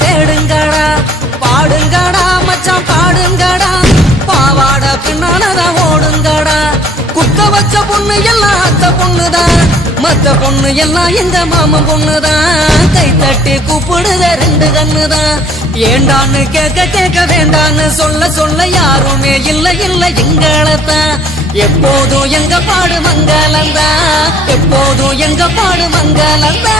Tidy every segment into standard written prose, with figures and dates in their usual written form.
தேடுங்கடா பாடுங்கடா மச்சான் பாடுங்கடா பாவாட பின்னாலதான் ஓடுங்கடா குத்த வச்ச பொண்ணு எல்லாம் அத்த பொண்ணுதான் மத்த பொண்ணு எல்லாம் எங்க மாமன் பொண்ணுதான் கை தட்டி கூப்பிடுத ரெண்டு கண்ணுதான் ஏண்டான்னு கேட்க கேட்க வேண்டான்னு சொல்ல சொல்ல யாருமே இல்ல இல்ல எங்களத்தான் எப்போதும் எங்க பாடு மங்களந்தா எப்போதும் எங்க பாடு மங்களந்தா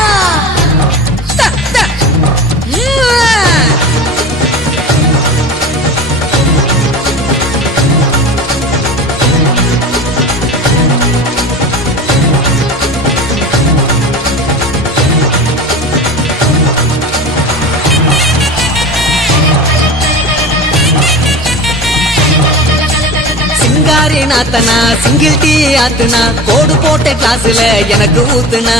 நாத்தனா சிங்கிள் டீ ஆத்துனா கோடு போட்ட கிளாஸ்ல எனக்கு ஊத்துனா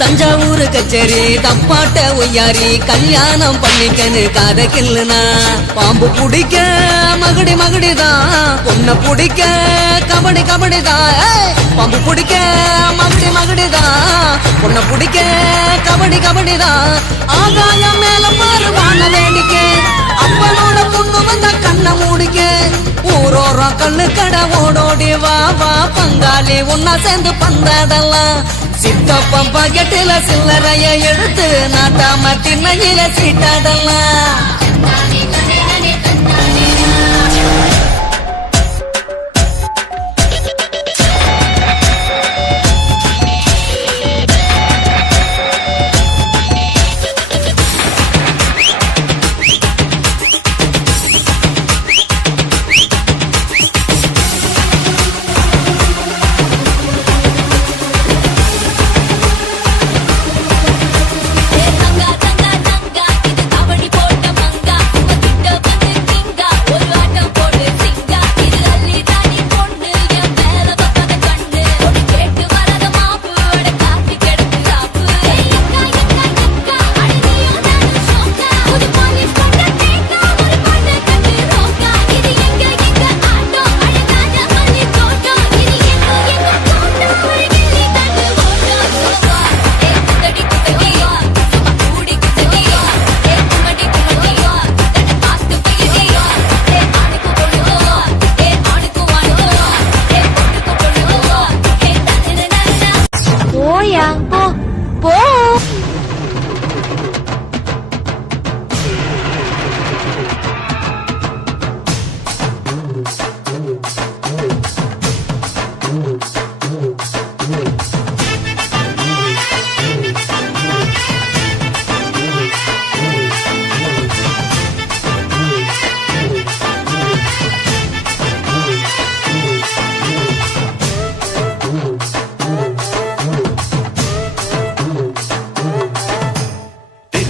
தஞ்சாவூர் கச்சேரி தப்பாட்ட ஒய்யாரி கல்யாணம் பண்ணிக்கன்னு காத கில்லுனா பாம்பு பிடிக்க மகுடி மகுடிதான் பொண்ண பிடிக்க கபடி கபடிதான் பாம்பு பிடிக்க மகுடி மகுடிதான் பொண்ண பிடிக்க கபடி கபடிதான் ஆகாயம் மேல மாறுவான வேடிக்கை அப்பனோட பொண்ணு வந்த கண்ண மூடிக்க ஊரோரம் கண்ணு கடை ஓடோடி வா வா பங்காளி உன்னா சேர்ந்து பந்தாடலாம் சித்தப்பம் பக்கெட்டில சில்லறைய எடுத்து நாட்டாம திண்ணையில சீட்டாடலாம்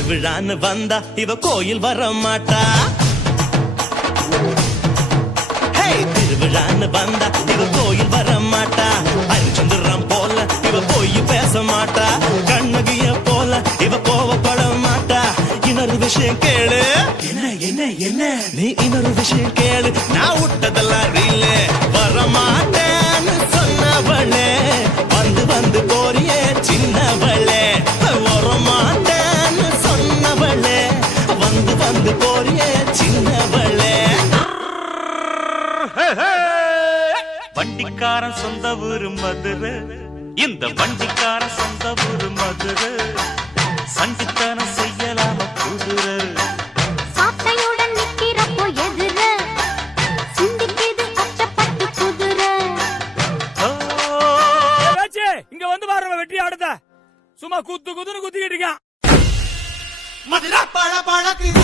விழான்னு வந்தா இவ கோயில் வர மாட்டா திருவிழான்னு வந்தா இவ கோயில் வர மாட்டா அரிச்சந்திரம் போல இவ போய் பேச மாட்டா கண்ணகிய போல இவ கோவப்பட மாட்டா இன்னொரு விஷயம் கேளு என்ன என்ன என்ன நீ இன்னொரு விஷயம் கேளு நான் விட்டதெல்லாம் ரீல வர மாட்டேன்னு சொன்னவளே வந்து வந்து போறியே சின்னவளே வர மாட்டேன்னு சொன்னவளே வந்து வந்து போறியே சின்னவளே வண்டிக்காரன் சொந்த ஊரு மதுரை இந்த வண்டிக்காரன் சொந்த ஊரு மதுரை சண்டித்தனம் செய்யலாம குதிரை சாட்டையுடன் நிக்கிறப்போ எதிர சிந்திக்கிது அச்சப்பட்டு குதிரை இங்க வந்து பாருங்க வெற்றி ஆடுத சும்மா குத்து குத்துன்னு குத்திக்கிட்டு இருக்கான் மதுரை பழ பழக்குது